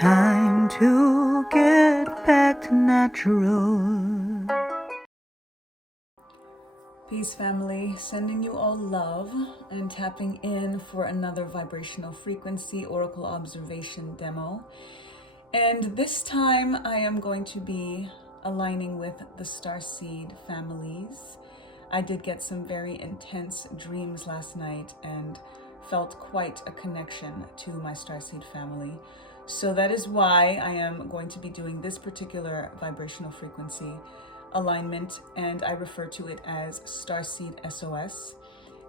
Time to get back to natural. Peace, family. Sending you all love and tapping in for another vibrational frequency Oracle Observation demo. And this time I am going to be aligning with the Starseed families. I did get some very intense dreams last night and felt quite a connection to my Starseed family. So that is why I am going to be doing this particular vibrational frequency alignment, and I refer to it as Starseed SOS.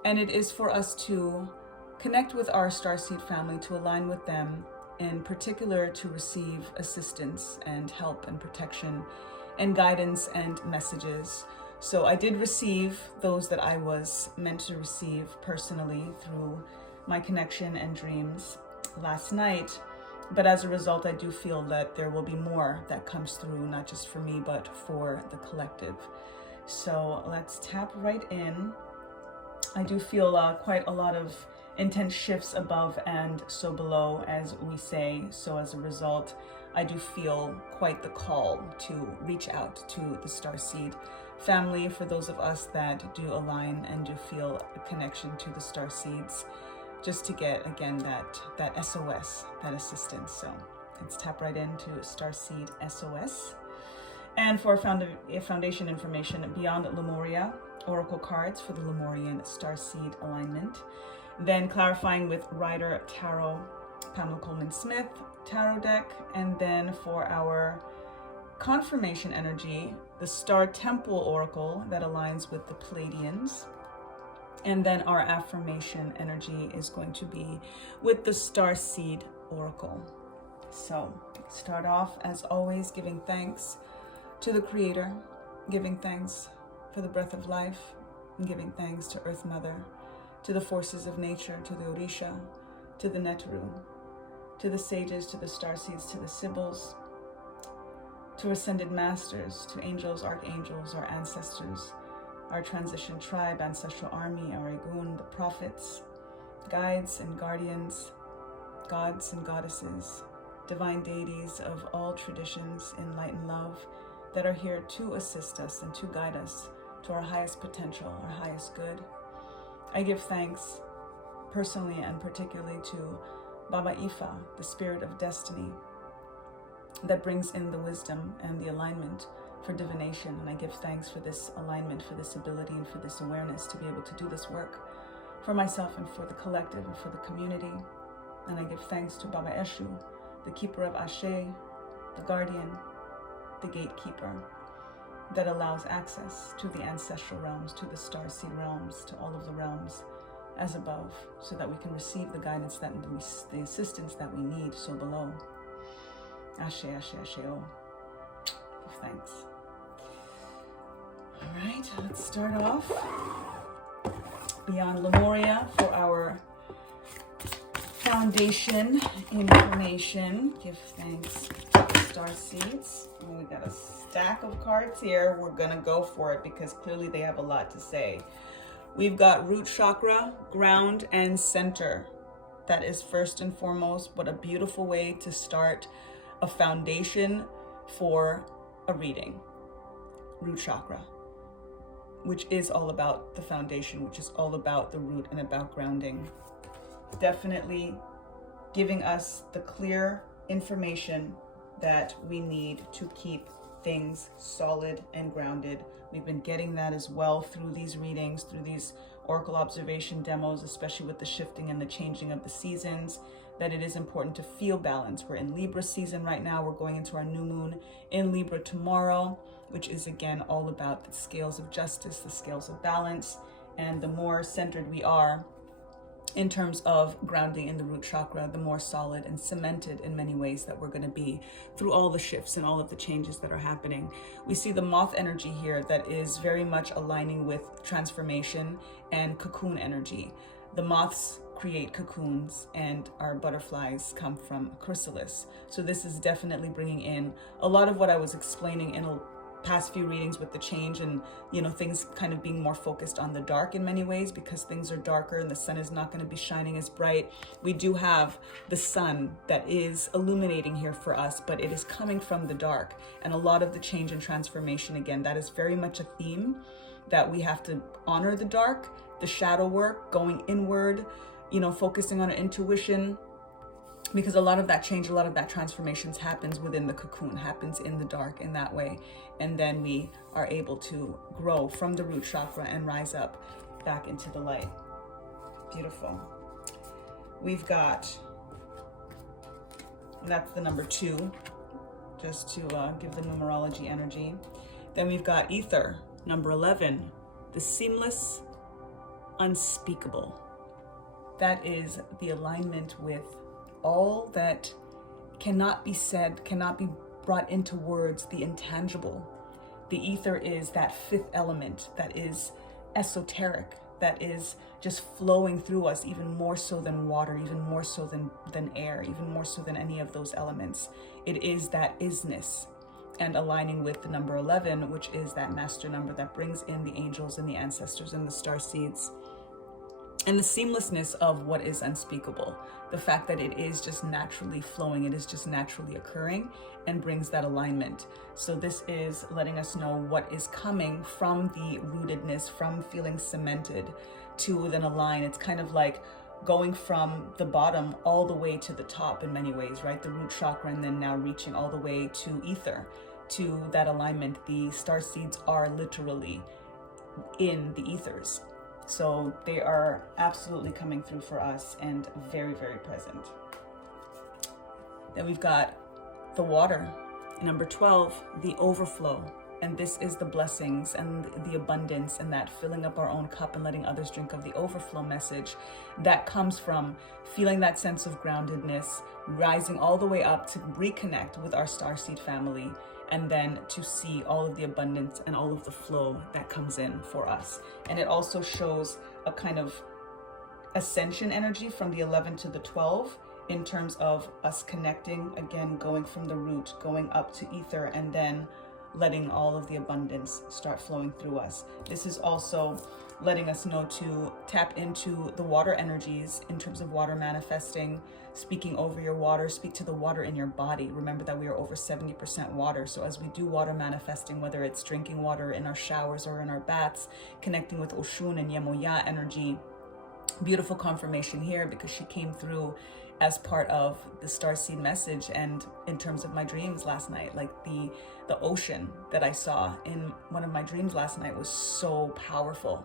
And it is for us to connect with our Starseed family, to align with them, in particular to receive assistance and help and protection and guidance and messages. So I did receive those that I was meant to receive personally through my connection and dreams last night. But as a result, I do feel that there will be more that comes through, not just for me, but for the collective. So let's tap right in. I do feel quite a lot of intense shifts above and so below, as we say. So as a result, I do feel quite the call to reach out to the Starseed family. For those of us that do align and do feel a connection to the Starseeds, just to get, again, that SOS, that assistance. So let's tap right into Starseed SOS. And for foundation information, Beyond Lemuria, Oracle cards for the Lemurian Starseed Alignment. Then clarifying with Rider Tarot, Pamela Coleman Smith, Tarot deck. And then for our confirmation energy, the Star Temple Oracle that aligns with the Pleiadians. And then our affirmation energy is going to be with the Starseed Oracle. So start off, as always, giving thanks to the Creator, giving thanks for the breath of life, and giving thanks to Earth Mother, to the forces of nature, to the Orisha, to the Neteru, to the sages, to the Starseeds, to the Sibyls, to Ascended Masters, to angels, archangels, our ancestors, our transition tribe, ancestral army, our Egun, the prophets, guides and guardians, gods and goddesses, divine deities of all traditions in light and love that are here to assist us and to guide us to our highest potential, our highest good. I give thanks personally and particularly to Baba Ifa, the spirit of destiny that brings in the wisdom and the alignment for divination. And I give thanks for this alignment, for this ability, and for this awareness to be able to do this work for myself and for the collective and for the community. And I give thanks to Baba Eshu, the keeper of Ashe, the guardian, the gatekeeper that allows access to the ancestral realms, to the Starseed realms, to all of the realms as above, so that we can receive the guidance, that the assistance that we need so below. Ashe, Ashe, Ashe, oh. Give thanks. All right, let's start off. Beyond Lemuria for our foundation information. Give thanks to the Starseeds. Oh, we got a stack of cards here. We're gonna go for it because clearly they have a lot to say. We've got root chakra, ground, and center. That is first and foremost, but a beautiful way to start a foundation for a reading. Root chakra, which is all about the foundation, which is all about the root and about grounding. Definitely giving us the clear information that we need to keep things solid and grounded. We've been getting that as well through these readings, through these Oracle Observation demos, especially with the shifting and the changing of the seasons, that it is important to feel balance. We're in Libra season right now. We're going into our new moon in Libra tomorrow, which is again all about the scales of justice, the scales of balance. And the more centered we are in terms of grounding in the root chakra, the more solid and cemented in many ways that we're going to be through all the shifts and all of the changes that are happening. We see the moth energy here that is very much aligning with transformation and cocoon energy. The moths create cocoons and our butterflies come from a chrysalis. So this is definitely bringing in a lot of what I was explaining in past few readings with the change and, you know, things kind of being more focused on the dark in many ways because things are darker and the sun is not going to be shining as bright. We do have the sun that is illuminating here for us, but it is coming from the dark. And a lot of the change and transformation, again, that is very much a theme that we have to honor the dark, the shadow work, going inward, you know, focusing on our intuition, because a lot of that change, a lot of that transformations happens within the cocoon, happens in the dark in that way. And then we are able to grow from the root chakra and rise up back into the light. Beautiful. We've got, that's the number 2, just to give the numerology energy. Then we've got ether, number 11, the seamless, unspeakable. That is the alignment with all that cannot be said, cannot be brought into words, the intangible. The ether is that 5th element that is esoteric, that is just flowing through us even more so than water, even more so than air, even more so than any of those elements. It is that isness, and aligning with the number 11, which is that master number that brings in the angels and the ancestors and the star seeds. And the seamlessness of what is unspeakable, the fact that it is just naturally flowing, it is just naturally occurring, and brings that alignment. So this is letting us know what is coming from the rootedness, from feeling cemented to then align. It's kind of like going from the bottom all the way to the top in many ways, right? The root chakra, and then now reaching all the way to ether, to that alignment. The star seeds are literally in the ethers. So they are absolutely coming through for us and very, very present. Then we've got the water, number 12, the overflow. And this is the blessings and the abundance and that filling up our own cup and letting others drink of the overflow message that comes from feeling that sense of groundedness, rising all the way up to reconnect with our starseed family, and then to see all of the abundance and all of the flow that comes in for us. And it also shows a kind of ascension energy from the 11 to the 12 in terms of us connecting, again, going from the root, going up to ether, and then letting all of the abundance start flowing through us. This is also letting us know to tap into the water energies in terms of water manifesting, speaking over your water, speak to the water in your body. Remember that we are over 70% water. So as we do water manifesting, whether it's drinking water in our showers or in our baths, connecting with Oshun and Yemoya energy, beautiful confirmation here because she came through as part of the starseed message. And in terms of my dreams last night, like the ocean that I saw in one of my dreams last night was so powerful.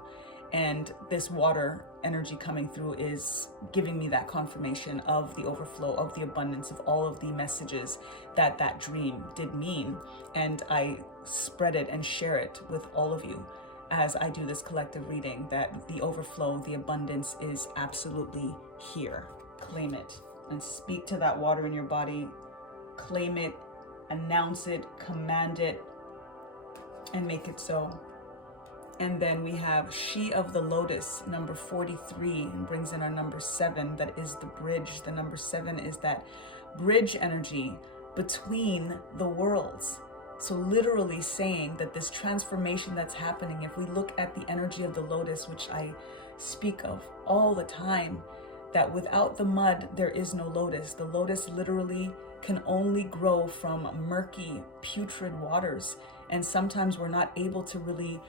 And this water energy coming through is giving me that confirmation of the overflow, of the abundance, of all of the messages that that dream did mean. And I spread it and share it with all of you as I do this collective reading, that the overflow, the abundance is absolutely here. Claim it and speak to that water in your body. Claim it, announce it, command it, and make it so. And then we have She of the Lotus, number 43, and brings in our number 7, that is the bridge. The number 7 is that bridge energy between the worlds. So literally saying that this transformation that's happening, if we look at the energy of the lotus, which I speak of all the time, that without the mud, there is no lotus. The lotus literally can only grow from murky, putrid waters. And sometimes we're not able to really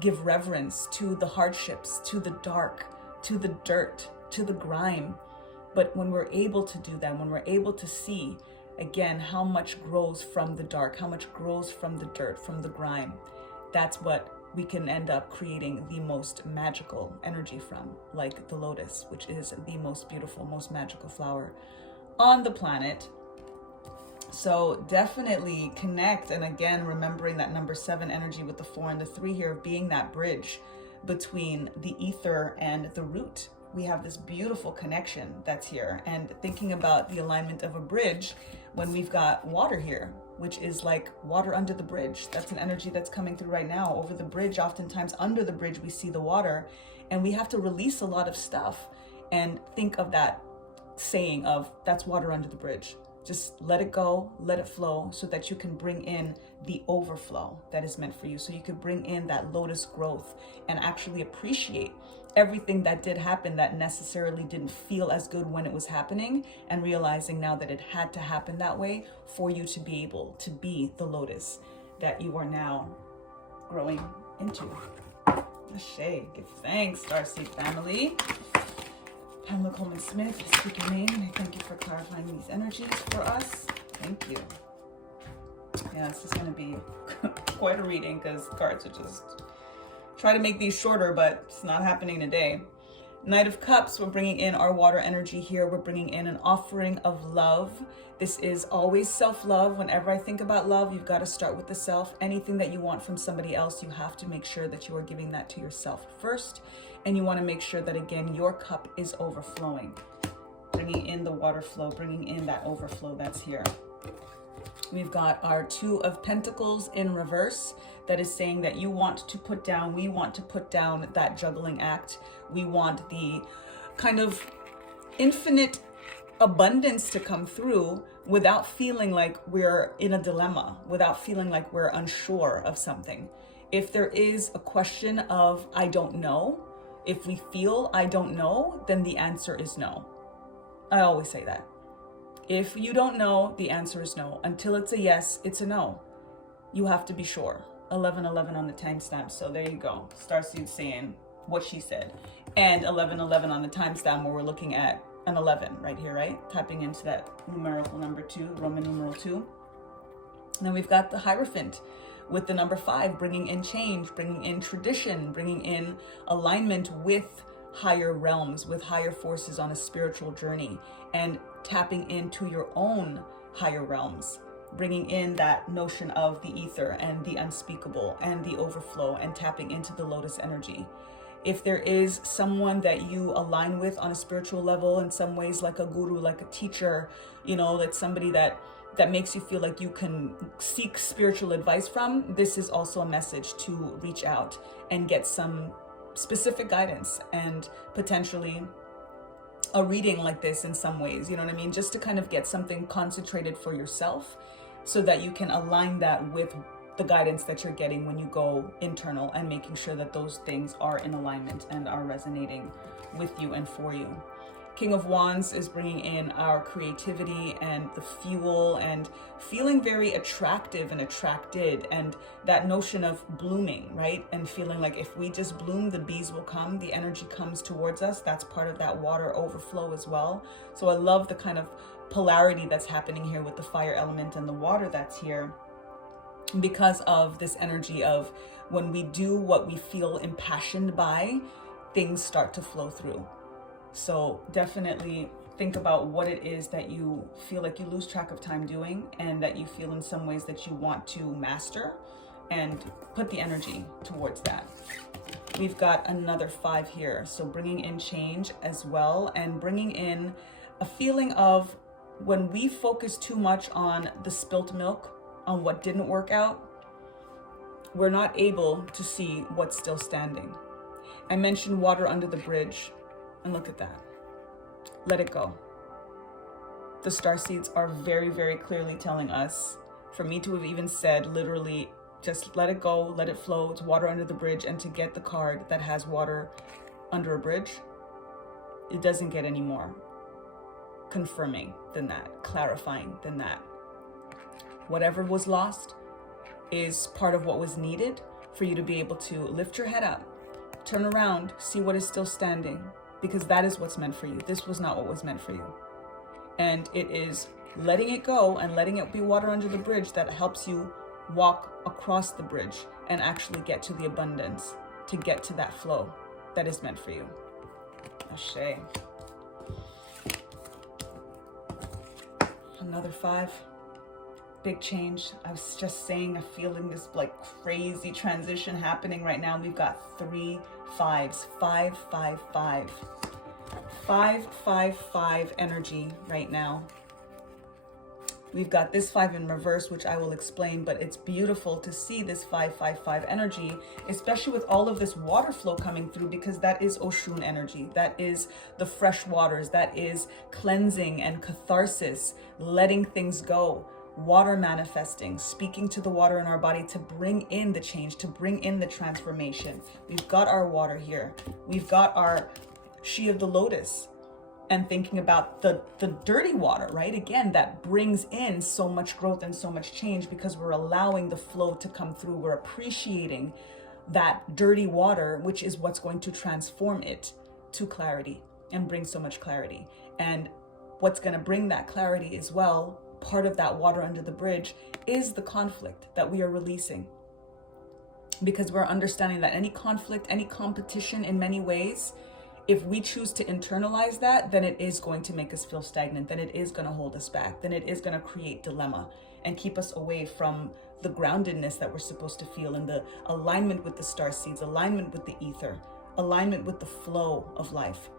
give reverence to the hardships, to the dark, to the dirt, to the grime. But when we're able to do that, when we're able to see, again, how much grows from the dark, how much grows from the dirt, from the grime, that's what we can end up creating the most magical energy from, like the lotus, which is the most beautiful, most magical flower on the planet. So definitely connect. And again, remembering that number 7 energy with the 4 and the 3 here, being that bridge between the ether and the root. We have this beautiful connection that's here. And thinking about the alignment of a bridge when we've got water here, which is like water under the bridge. That's an energy that's coming through right now. Over the bridge, oftentimes under the bridge, we see the water, and we have to release a lot of stuff. And think of that saying of, that's water under the bridge. Just let it go, let it flow, so that you can bring in the overflow that is meant for you. So you could bring in that lotus growth and actually appreciate everything that did happen that necessarily didn't feel as good when it was happening, and realizing now that it had to happen that way for you to be able to be the lotus that you are now growing into. Ashe, give thanks, Starseed family. Pamela Coleman Smith, speak your name, and I thank you for clarifying these energies for us. Thank you. Yeah, this is going to be quite a reading, because cards are just try to make these shorter, but it's not happening today. Knight of Cups, we're bringing in our water energy here. We're bringing in an offering of love. This is always self-love. Whenever I think about love, you've got to start with the self. Anything that you want from somebody else, you have to make sure that you are giving that to yourself first. And you want to make sure that, again, your cup is overflowing. Bringing in the water flow, bringing in that overflow that's here. We've got our Two of Pentacles in reverse. That is saying that you want to put down, we want to put down that juggling act. We want the kind of infinite abundance to come through without feeling like we're in a dilemma, without feeling like we're unsure of something. If there is a question of, I don't know, if we feel I don't know, then the answer is no. I always say that. If you don't know, the answer is no. Until it's a yes, it's a no. You have to be sure. 1111 on the timestamp. So there you go. Starseed saying what she said. And 1111 on the timestamp, where we're looking at an 11 right here, right? Tapping into that numerical number 2, Roman numeral 2. And then we've got the Hierophant with the number 5, bringing in change, bringing in tradition, bringing in alignment with higher realms, with higher forces on a spiritual journey, and tapping into your own higher realms, bringing in that notion of the ether and the unspeakable and the overflow, and tapping into the lotus energy. If there is someone that you align with on a spiritual level, in some ways like a guru, like a teacher, you know, that's somebody that makes you feel like you can seek spiritual advice from, this is also a message to reach out and get some specific guidance, and potentially a reading like this in some ways, you know what I mean? Just to kind of get something concentrated for yourself, so that you can align that with the guidance that you're getting when you go internal, and making sure that those things are in alignment and are resonating with you and for you. King of Wands is bringing in our creativity and the fuel, and feeling very attractive and attracted, and that notion of blooming, right? And feeling like if we just bloom, the bees will come, the energy comes towards us. That's part of that water overflow as well. So I love the kind of polarity that's happening here with the fire element and the water that's here, because of this energy of when we do what we feel impassioned by, things start to flow through. So definitely think about what it is that you feel like you lose track of time doing, and that you feel in some ways that you want to master, and put the energy towards that. We've got another 5 here. So bringing in change as well, and bringing in a feeling of when we focus too much on the spilt milk, on what didn't work out, we're not able to see what's still standing. I mentioned water under the bridge. And look at that. Let it go. The starseeds are very, very clearly telling us, for me to have even said literally, just let it go, let it flow, it's water under the bridge, and to get the card that has water under a bridge, it doesn't get any more confirming than that, clarifying than that. Whatever was lost is part of what was needed for you to be able to lift your head up, turn around, see what is still standing, because that is what's meant for you. This was not what was meant for you. And it is letting it go and letting it be water under the bridge that helps you walk across the bridge and actually get to the abundance, to get to that flow that is meant for you. Ashe. Another 5. Big change. I was just saying, I'm feeling this like crazy transition happening right now. We've got 3 5s. 5 5 5. 5 5 5 energy right now. We've got this 5 in reverse, which I will explain, but it's beautiful to see this 555 energy, especially with all of this water flow coming through, because that is Oshun energy. That is the fresh waters. That is cleansing and catharsis, letting things go, water manifesting, speaking to the water in our body to bring in the change, to bring in the transformation. We've got our water here. We've got our She of the Lotus, and thinking about the dirty water, right? Again, that brings in so much growth and so much change because we're allowing the flow to come through. We're appreciating that dirty water, which is what's going to transform it to clarity and bring so much clarity. And what's going to bring that clarity as well, part of that water under the bridge, is the conflict that we are releasing. Because we're understanding that any conflict, any competition in many ways, if we choose to internalize that, then it is going to make us feel stagnant, then it is going to hold us back, then it is going to create dilemma and keep us away from the groundedness that we're supposed to feel, and the alignment with the star seeds, alignment with the ether, alignment with the flow of life,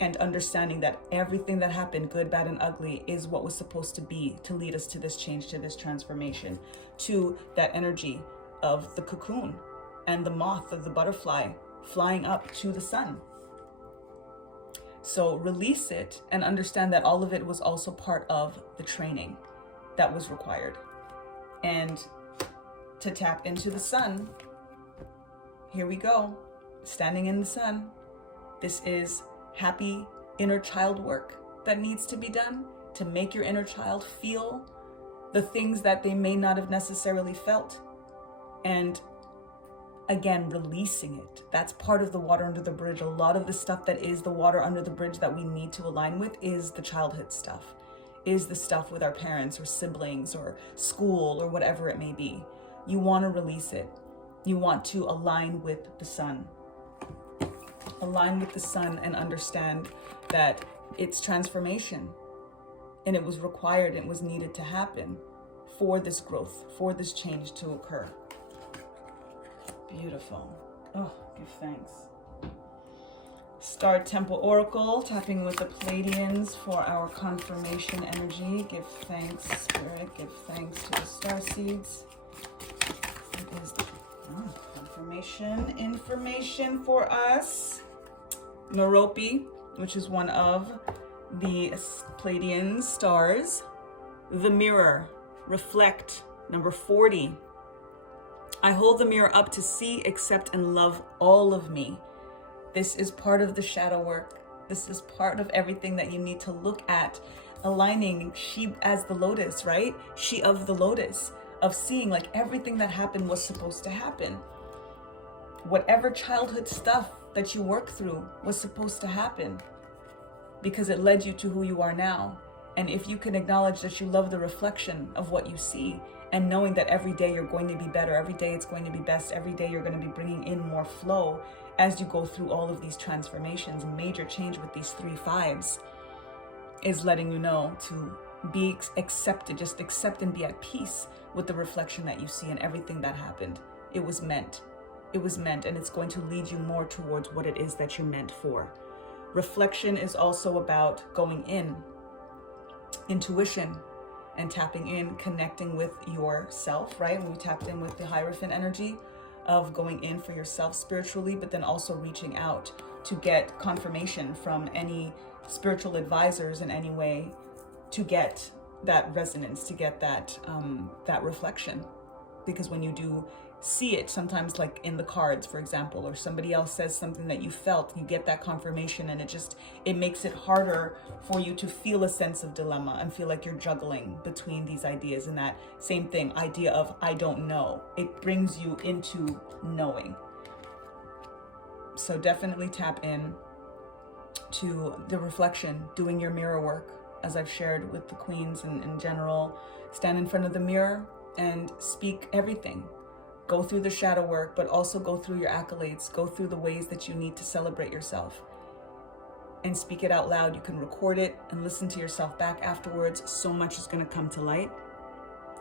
and understanding that everything that happened, good, bad, and ugly, is what was supposed to be to lead us to this change, to this transformation, to that energy of the cocoon and the moth of the butterfly flying up to the sun. So release it and understand that all of it was also part of the training that was required. And to tap into the sun, here we go, standing in the sun. This is happy inner child work that needs to be done to make your inner child feel the things that they may not have necessarily felt. And again, releasing it. That's part of the water under the bridge. A lot of the stuff that is the water under the bridge that we need to align with is the childhood stuff, is the stuff with our parents or siblings or school or whatever it may be. You want to release it. You want to align with the sun. Align with the sun and understand that it's transformation, and it was required, it was needed to happen for this growth, for this change to occur. Beautiful. Oh, give thanks. Star Temple Oracle, tapping with the Pleiadians for our confirmation energy. Give thanks, Spirit. Give thanks to the star seeds. It is information for us. Merope, which is one of the Pleiadian stars. The mirror, reflect, number 40. I hold the mirror up to see, accept, and love all of me. This is part of the shadow work. This is part of everything that you need to look at. Aligning she as the lotus, right? She of the lotus, of seeing like everything that happened was supposed to happen. Whatever childhood stuff that you worked through was supposed to happen because it led you to who you are now. And if you can acknowledge that you love the reflection of what you see, and knowing that every day you're going to be better, every day it's going to be best, every day you're going to be bringing in more flow as you go through all of these transformations. Major change with these 3 5s is letting you know to be accepted, just accept and be at peace with the reflection that you see and everything that happened. It was meant. It was meant, and it's going to lead you more towards what it is that you're meant for. Reflection is also about going in, intuition, and tapping in, connecting with yourself, right? When we tapped in with the Hierophant energy of going in for yourself spiritually, but then also reaching out to get confirmation from any spiritual advisors in any way to get that resonance, to get that that reflection. Because when you do see it, sometimes like in the cards, for example, or somebody else says something that you felt, you get that confirmation, and it makes it harder for you to feel a sense of dilemma and feel like you're juggling between these ideas. And that same thing, idea of I don't know, it brings you into knowing. So definitely tap in to the reflection, doing your mirror work, as I've shared with the queens and in general. Stand in front of the mirror and speak everything. Go through the shadow work, but also go through your accolades. Go through the ways that you need to celebrate yourself and speak it out loud. You can record it and listen to yourself back afterwards. So much is going to come to light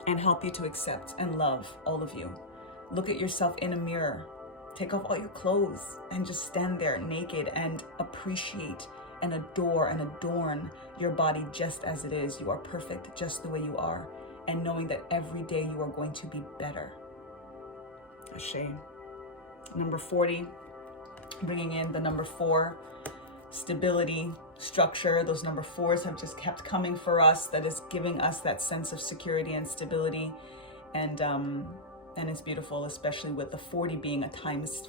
and help you to accept and love all of you. Look at yourself in a mirror. Take off all your clothes and just stand there naked and appreciate and adore and adorn your body just as it is. You are perfect just the way you are. And knowing that every day you are going to be better. Ashe. Number 40, bringing in the number 4, stability, structure. Those number 4s have just kept coming for us. That is giving us that sense of security and stability. And it's beautiful, especially with the 40 being a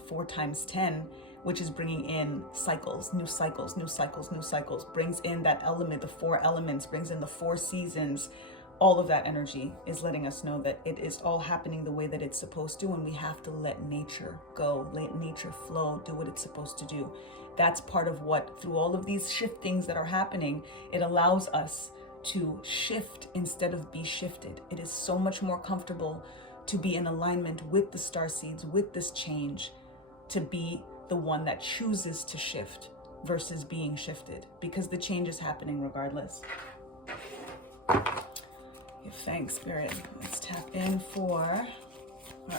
4 times 10, which is bringing in cycles, new cycles, new cycles, new cycles, brings in that element, the 4 elements, brings in the 4 seasons. All of that energy is letting us know that it is all happening the way that it's supposed to, and we have to let nature go, let nature flow, do what it's supposed to do. That's part of what, through all of these shiftings that are happening, it allows us to shift instead of be shifted. It is so much more comfortable to be in alignment with the starseeds, with this change, to be the one that chooses to shift versus being shifted, because the change is happening regardless. Give thanks, Spirit. Let's tap in for our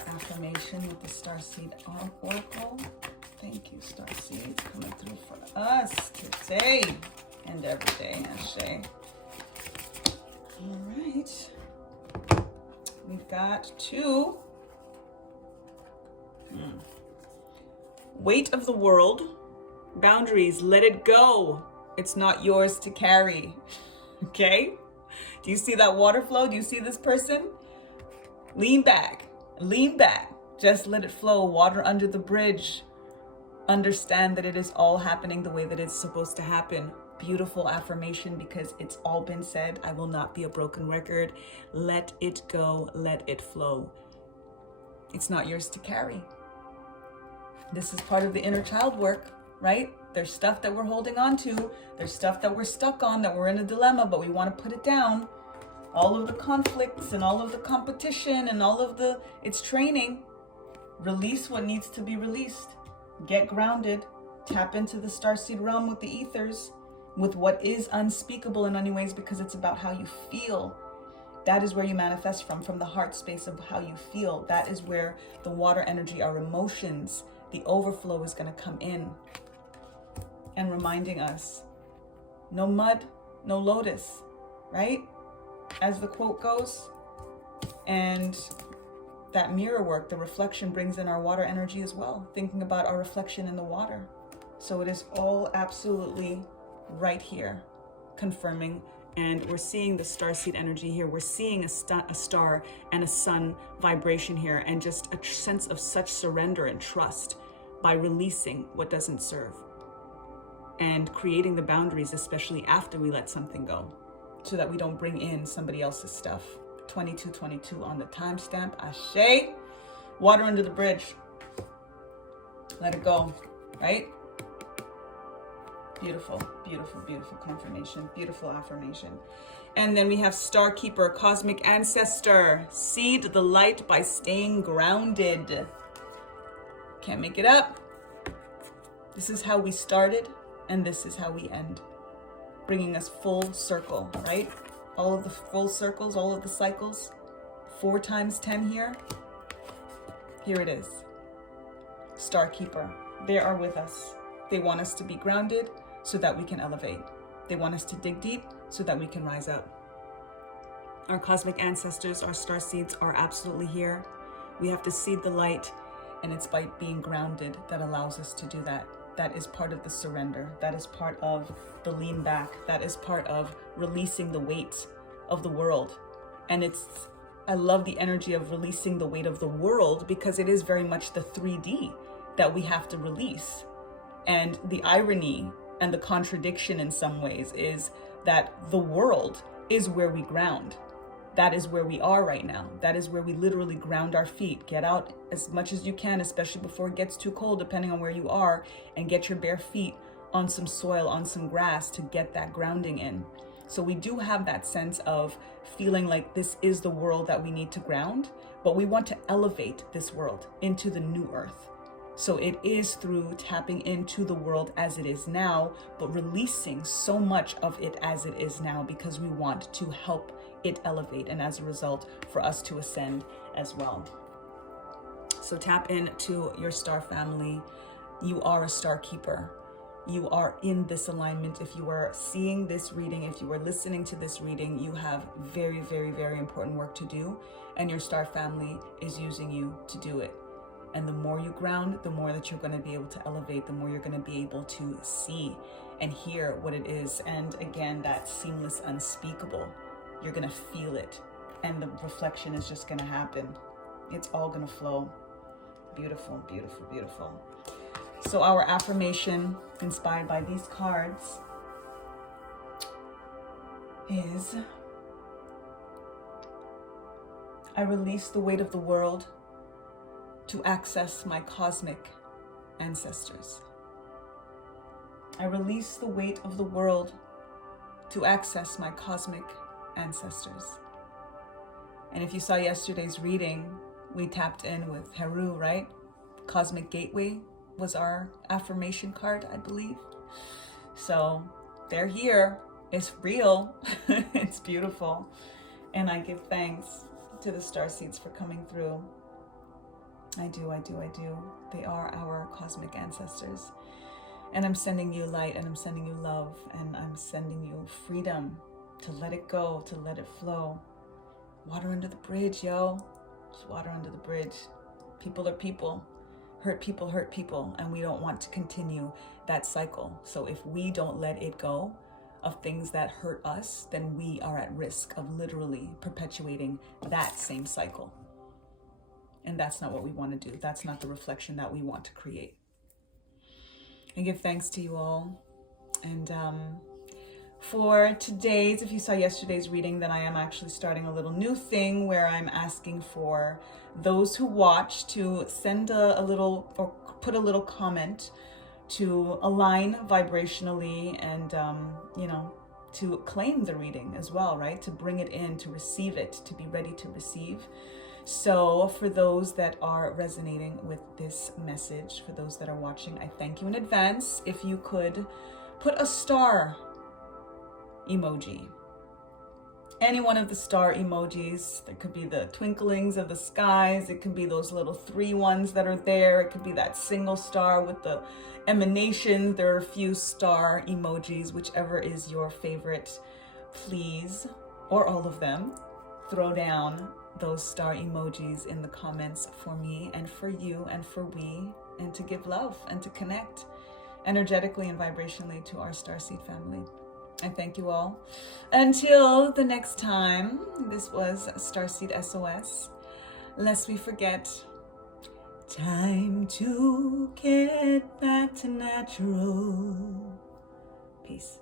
affirmation with the Starseed Oracle. Thank you, Starseeds, coming through for us today and every day. Ashe. All right. We've got 2. Weight of the world. Boundaries. Let it go. It's not yours to carry. Okay? Do you see that water flow? Do you see this person? Lean back. Lean back. Just let it flow. Water under the bridge. Understand that it is all happening the way that it's supposed to happen. Beautiful affirmation, because it's all been said. I will not be a broken record. Let it go. Let it flow. It's not yours to carry. This is part of the inner child work, right? There's stuff that we're holding on to. There's stuff that we're stuck on, that we're in a dilemma, but we want to put it down. All of the conflicts and all of the competition and all of it's training. Release what needs to be released. Get grounded. Tap into the starseed realm with the ethers, with what is unspeakable in many ways, because it's about how you feel. That is where you manifest from the heart space of how you feel. That is where the water energy, our emotions, the overflow is going to come in. And reminding us, no mud, no lotus, right? As the quote goes. And that mirror work, the reflection, brings in our water energy as well. Thinking about our reflection in the water. So it is all absolutely right here, confirming. And we're seeing the starseed energy here. We're seeing a star and a sun vibration here, and just a sense of such surrender and trust by releasing what doesn't serve. And creating the boundaries, especially after we let something go, so that we don't bring in somebody else's stuff. 2222 on the timestamp. Ashe. Water under the bridge. Let it go, right? Beautiful, beautiful, beautiful confirmation. Beautiful affirmation. And then we have Star Keeper, Cosmic Ancestor. Seed the light by staying grounded. Can't make it up. This is how we started, and this is how we end. Bringing us full circle, right? All of the full circles, all of the cycles. 4 times 10 here. Here it is. Star Keeper. They are with us. They want us to be grounded so that we can elevate. They want us to dig deep so that we can rise up. Our cosmic ancestors, our star seeds, are absolutely here. We have to seed the light, and it's by being grounded that allows us to do that. That is part of the surrender. That is part of the lean back. That is part of releasing the weight of the world. And I love the energy of releasing the weight of the world, because it is very much the 3D that we have to release. And the irony and the contradiction in some ways is that the world is where we ground. That is where we are right now. That is where we literally ground our feet. Get out as much as you can, especially before it gets too cold, depending on where you are, and get your bare feet on some soil, on some grass, to get that grounding in. So we do have that sense of feeling like this is the world that we need to ground, but we want to elevate this world into the new earth. So it is through tapping into the world as it is now, but releasing so much of it as it is now, because we want to help it elevate, and as a result, for us to ascend as well. So tap into your star family. You are a star keeper. You are in this alignment. If you are seeing this reading, if you are listening to this reading, you have very, very, very important work to do, and your star family is using you to do it. And the more you ground, the more that you're going to be able to elevate, the more you're going to be able to see and hear what it is. And again, that seamless, unspeakable, you're going to feel it, and the reflection is just going to happen. It's all going to flow. Beautiful, beautiful, beautiful. So our affirmation, inspired by these cards, is: I release the weight of the world to access my cosmic ancestors. I release the weight of the world to access my cosmic ancestors. And if you saw yesterday's reading, we tapped in with Heru, right? Cosmic Gateway was our affirmation card, I believe. So they're here. It's real. It's beautiful. And I give thanks to the starseeds for coming through. I do. They are our cosmic ancestors. And I'm sending you light, and I'm sending you love, and I'm sending you freedom to let it go, to let it flow. Water under the bridge, yo. Just water under the bridge. People are people. Hurt people, and we don't want to continue that cycle. So if we don't let it go of things that hurt us, then we are at risk of literally perpetuating that same cycle. And that's not what we want to do. That's not the reflection that we want to create. I give thanks to you all. And for today's, if you saw yesterday's reading, then I am actually starting a little new thing where I'm asking for those who watch to send a little, or put a little comment to align vibrationally and, to claim the reading as well, right? To bring it in, to receive it, to be ready to receive. So for those that are resonating with this message, for those that are watching, I thank you in advance. If you could put a star emoji, any one of the star emojis. There could be the twinklings of the skies. It could be those little 3 ones that are there. It could be that single star with the emanations. There are a few star emojis, whichever is your favorite, please, or all of them. Throw down those star emojis in the comments for me and for you and for we, and to give love and to connect energetically and vibrationally to our starseed family. I thank you all. Until the next time, this was Starseed SOS. Lest we forget, time to get back to natural. Peace.